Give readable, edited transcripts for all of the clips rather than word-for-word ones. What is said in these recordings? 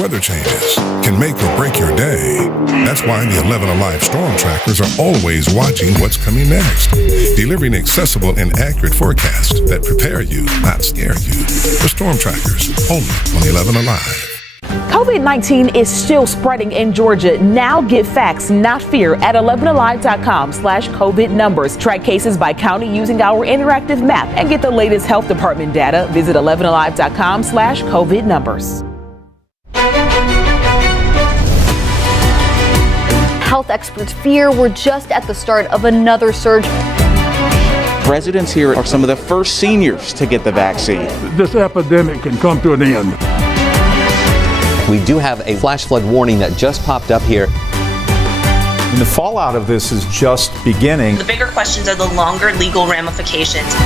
Weather changes can make or break your day. That's why the 11 Alive Storm Trackers are always watching what's coming next, delivering accessible and accurate forecasts that prepare you, not scare you. The Storm Trackers, only on 11 Alive. COVID-19 is still spreading in Georgia. Now get facts, not fear, at 11alive.com/COVID numbers. Track cases by county using our interactive map and get the latest health department data. Visit 11alive.com/COVID numbers. Health experts fear we're just at the start of another surge. Residents here are some of the first seniors to get the vaccine. This epidemic can come to an end. We do have a flash flood warning that just popped up here. And the fallout of this is just beginning. The bigger questions are the longer legal ramifications.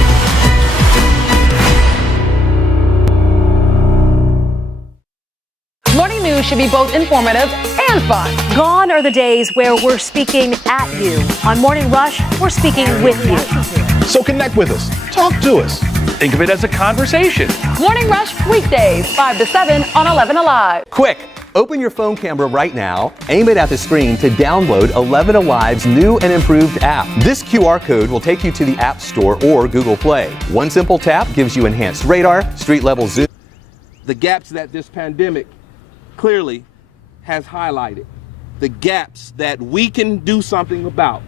Morning news should be both informative and fun. Gone are the days where we're speaking at you. On Morning Rush, we're speaking with you. So connect with us. Talk to us. Think of it as a conversation. Morning Rush, weekdays, 5 to 7 on 11 Alive. Quick, open your phone camera right now, aim it at the screen to download 11 Alive's new and improved app. This QR code will take you to the App Store or Google Play. One simple tap gives you enhanced radar, street-level zoom. The gaps that this pandemic clearly has highlighted, the gaps that we can do something about,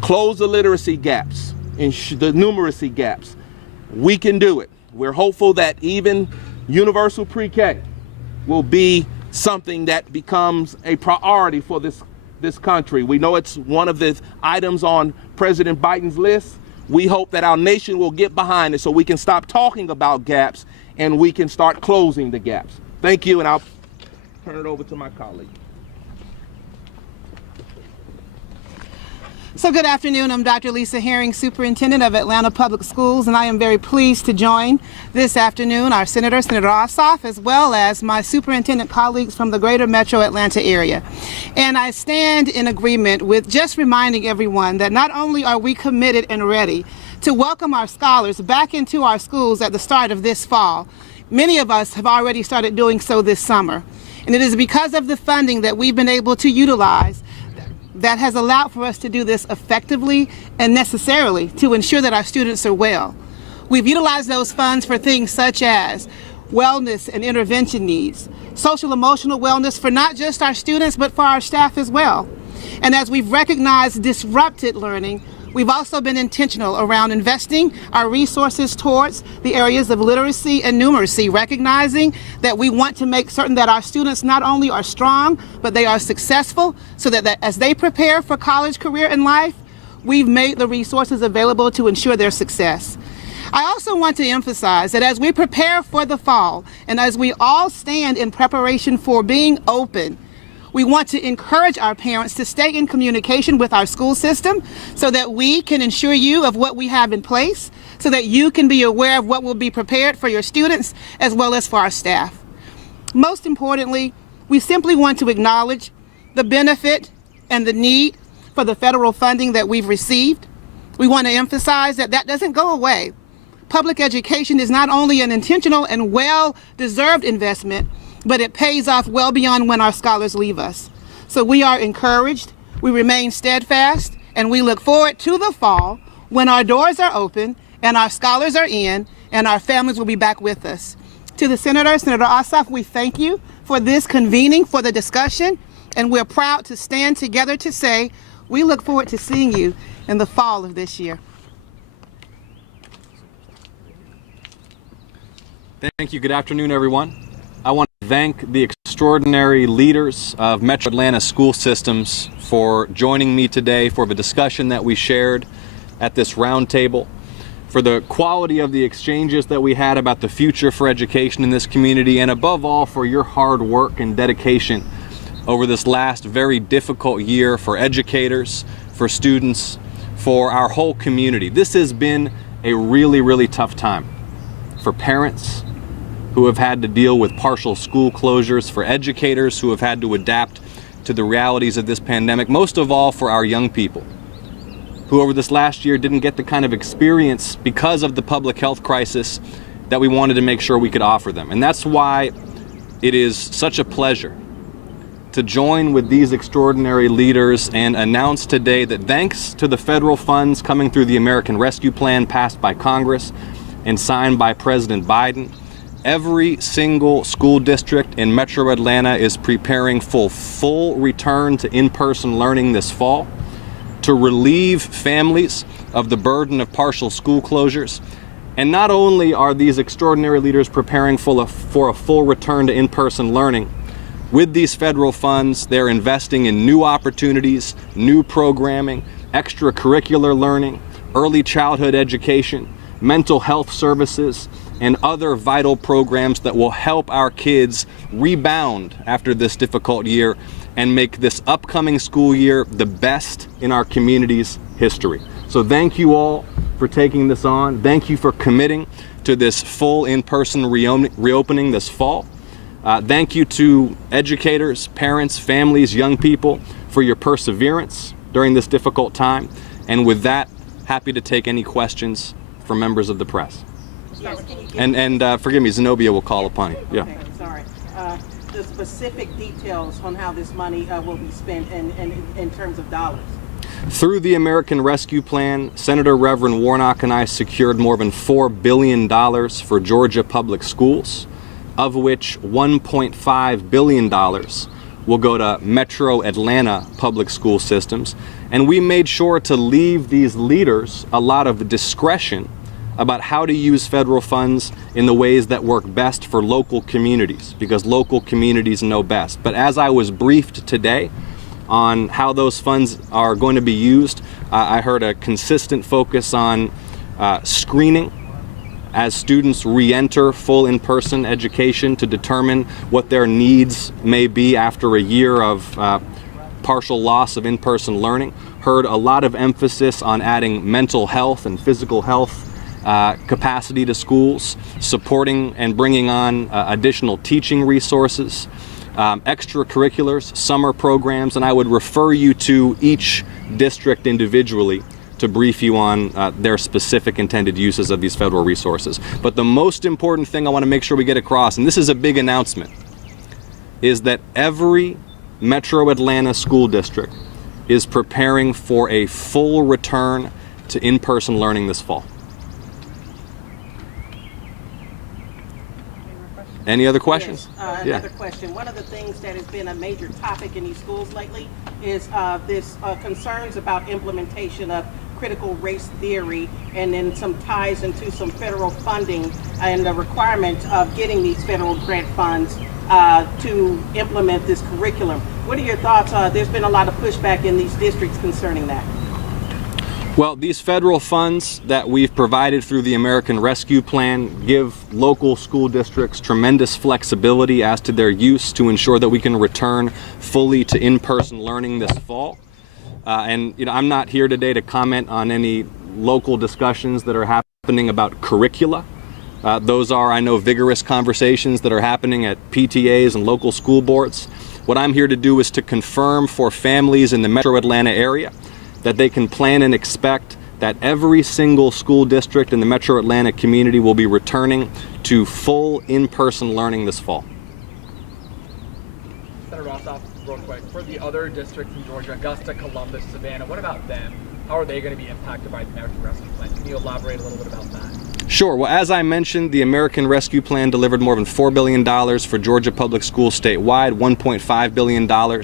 close the literacy gaps, and the numeracy gaps. We can do it. We're hopeful that even universal pre-K will be something that becomes a priority for this country. We know it's one of the items on President Biden's list. We hope that our nation will get behind it so we can stop talking about gaps and we can start closing the gaps. Thank you, and I'll turn it over to my colleague. So good afternoon. I'm Dr. Lisa Herring, Superintendent of Atlanta Public Schools, and I am very pleased to join this afternoon our Senator Ossoff, as well as my superintendent colleagues from the greater metro Atlanta area. And I stand in agreement with just reminding everyone that not only are we committed and ready to welcome our scholars back into our schools at the start of this fall, many of us have already started doing so this summer. And it is because of the funding that we've been able to utilize that has allowed for us to do this effectively and necessarily to ensure that our students are well. We've utilized those funds for things such as wellness and intervention needs, social emotional wellness for not just our students but for our staff as well. And as we've recognized disrupted learning, we've also been intentional around investing our resources towards the areas of literacy and numeracy, recognizing that we want to make certain that our students not only are strong, but they are successful, so that as they prepare for college, career, and life, we've made the resources available to ensure their success. I also want to emphasize that as we prepare for the fall, and as we all stand in preparation for being open, we want to encourage our parents to stay in communication with our school system so that we can ensure you of what we have in place, so that you can be aware of what will be prepared for your students as well as for our staff. Most importantly, we simply want to acknowledge the benefit and the need for the federal funding that we've received. We want to emphasize that that doesn't go away. Public education is not only an intentional and well-deserved investment, but it pays off well beyond when our scholars leave us. So we are encouraged, we remain steadfast, and we look forward to the fall when our doors are open and our scholars are in and our families will be back with us. To the Senator Ossoff, we thank you for this convening, for the discussion, and we're proud to stand together to say we look forward to seeing you in the fall of this year. Thank you. Good afternoon, everyone. I want to thank the extraordinary leaders of Metro Atlanta school systems for joining me today for the discussion that we shared at this roundtable, for the quality of the exchanges that we had about the future for education in this community, and above all, for your hard work and dedication over this last very difficult year for educators, for students, for our whole community. This has been a really, really tough time for parents who have had to deal with partial school closures, for educators who have had to adapt to the realities of this pandemic, most of all for our young people who over this last year didn't get the kind of experience because of the public health crisis that we wanted to make sure we could offer them. And that's why It is such a pleasure to join with these extraordinary leaders and announce today that thanks to the federal funds coming through the American Rescue Plan passed by Congress and signed by President Biden, every single school district in Metro Atlanta is preparing for full return to in-person learning this fall, to relieve families of the burden of partial school closures. And not only are these extraordinary leaders preparing for a full return to in-person learning, with these federal funds, they're investing in new opportunities, new programming, extracurricular learning, early childhood education, mental health services, and other vital programs that will help our kids rebound after this difficult year and make this upcoming school year the best in our community's history. So thank you all for taking this on. Thank you for committing to this full in-person reopening this fall. Thank you to educators, parents, families, young people for your perseverance during this difficult time. And with that, happy to take any questions from members of the press. Yes, and forgive me, Zenobia will call upon you. Yeah. Okay, sorry. The specific details on how this money will be spent and in terms of dollars. Through the American Rescue Plan, Senator Reverend Warnock and I secured more than $4 billion for Georgia public schools, of which $1.5 billion will go to Metro Atlanta public school systems. And we made sure to leave these leaders a lot of discretion about how to use federal funds in the ways that work best for local communities, because local communities know best. But as I was briefed today on how those funds are going to be used, I heard a consistent focus on screening as students re-enter full in-person education to determine what their needs may be after a year of partial loss of in-person learning. Heard a lot of emphasis on adding mental health and physical health capacity to schools, supporting and bringing on additional teaching resources, extracurriculars, summer programs, and I would refer you to each district individually to brief you on their specific intended uses of these federal resources. But the most important thing I want to make sure we get across, and this is a big announcement, is that every Metro Atlanta school district is preparing for a full return to in-person learning this fall. Any other questions? Yes, another question. One of the things that has been a major topic in these schools lately is this concerns about implementation of critical race theory, and then some ties into some federal funding and the requirement of getting these federal grant funds to implement this curriculum. What are your thoughts? There's been a lot of pushback in these districts concerning that. Well, these federal funds that we've provided through the American Rescue Plan give local school districts tremendous flexibility as to their use to ensure that we can return fully to in-person learning this fall. And I'm not here today to comment on any local discussions that are happening about curricula. Those are, I know, vigorous conversations that are happening at PTAs and local school boards. What I'm here to do is to confirm for families in the Metro Atlanta area that they can plan and expect that every single school district in the Metro Atlanta community will be returning to full in-person learning this fall. Senator Ossoff, real quick, for the other districts in Georgia, Augusta, Columbus, Savannah, what about them? How are they going to be impacted by the American Rescue Plan? Can you elaborate a little bit about that? Sure. Well, as I mentioned, the American Rescue Plan delivered more than $4 billion for Georgia public schools statewide, $1.5 billion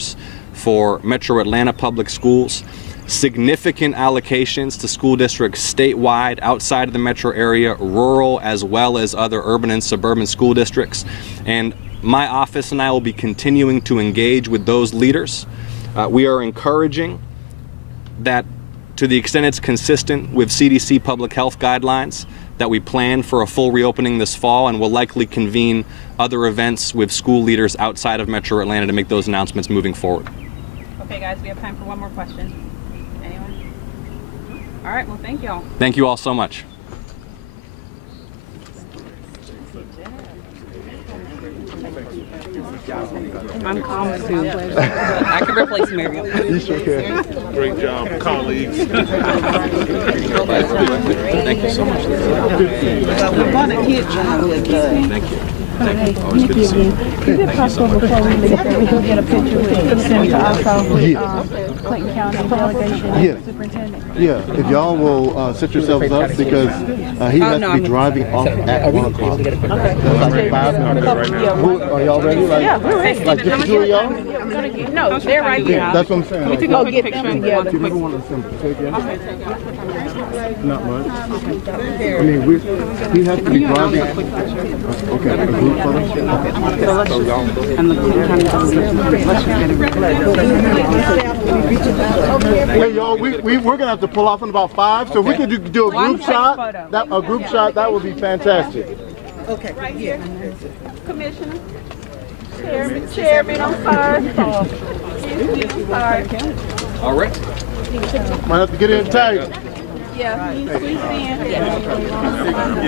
for Metro Atlanta public schools. Significant allocations to school districts statewide, outside of the metro area, rural, as well as other urban and suburban school districts. And my office and I will be continuing to engage with those leaders. We are encouraging that, to the extent it's consistent with CDC public health guidelines, that we plan for a full reopening this fall, and will likely convene other events with school leaders outside of Metro Atlanta to make those announcements moving forward. Okay, guys, we have time for one more question. All right, well, thank you all. Thank you all so much. I'm calm too. I can replace Miriam. You sure can. Great job, colleagues. Thank you so much. We're going to hit John with Thank you. Always good to see you. Is it possible before we leave that we can get a picture with Senator Ossoff with Clayton County delegation and superintendent? Yeah, if y'all will set yourselves up because he has to be driving off at 1 o'clock. That's like 5 minutes. Are y'all ready? Yeah, we're ready. Like just two of y'all? No, they're right here. That's what I'm saying. Like, Go get them together. give everyone a symbol. Say again. Not much. I mean, he has to be driving. Okay, a group photo? Hey, y'all, we're going to have to pull off in about 5, so if we could do a group shot, that would be fantastic. Okay, right here. Commissioner. Chairman, I'm sorry. I'm sorry. All right. Might have to get in tight. Yeah, he's in.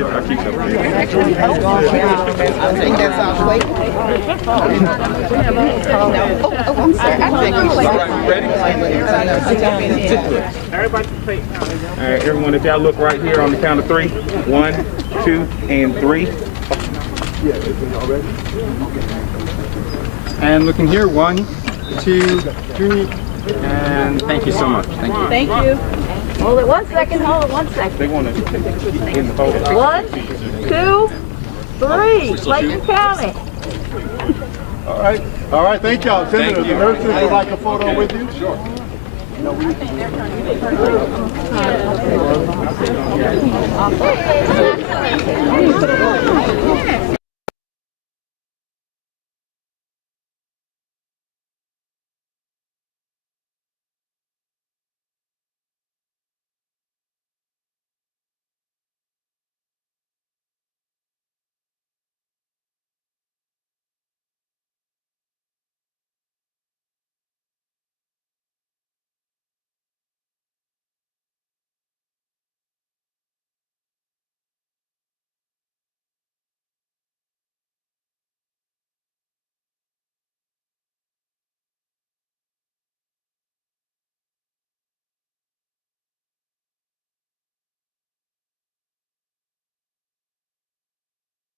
I think that's our way. I'm sorry. Everybody, all right, everyone, if y'all look right here on the count of 3. 1, 2, and 3. And looking here, 1, 2, 3, and thank you so much. Thank you. Thank you. Hold it 1 second. Hold it 1 second. They want to get in the photo. 1, 2, 3. Clayton County. All right, thank y'all. Senator, the nurses would like a photo with you. Sure.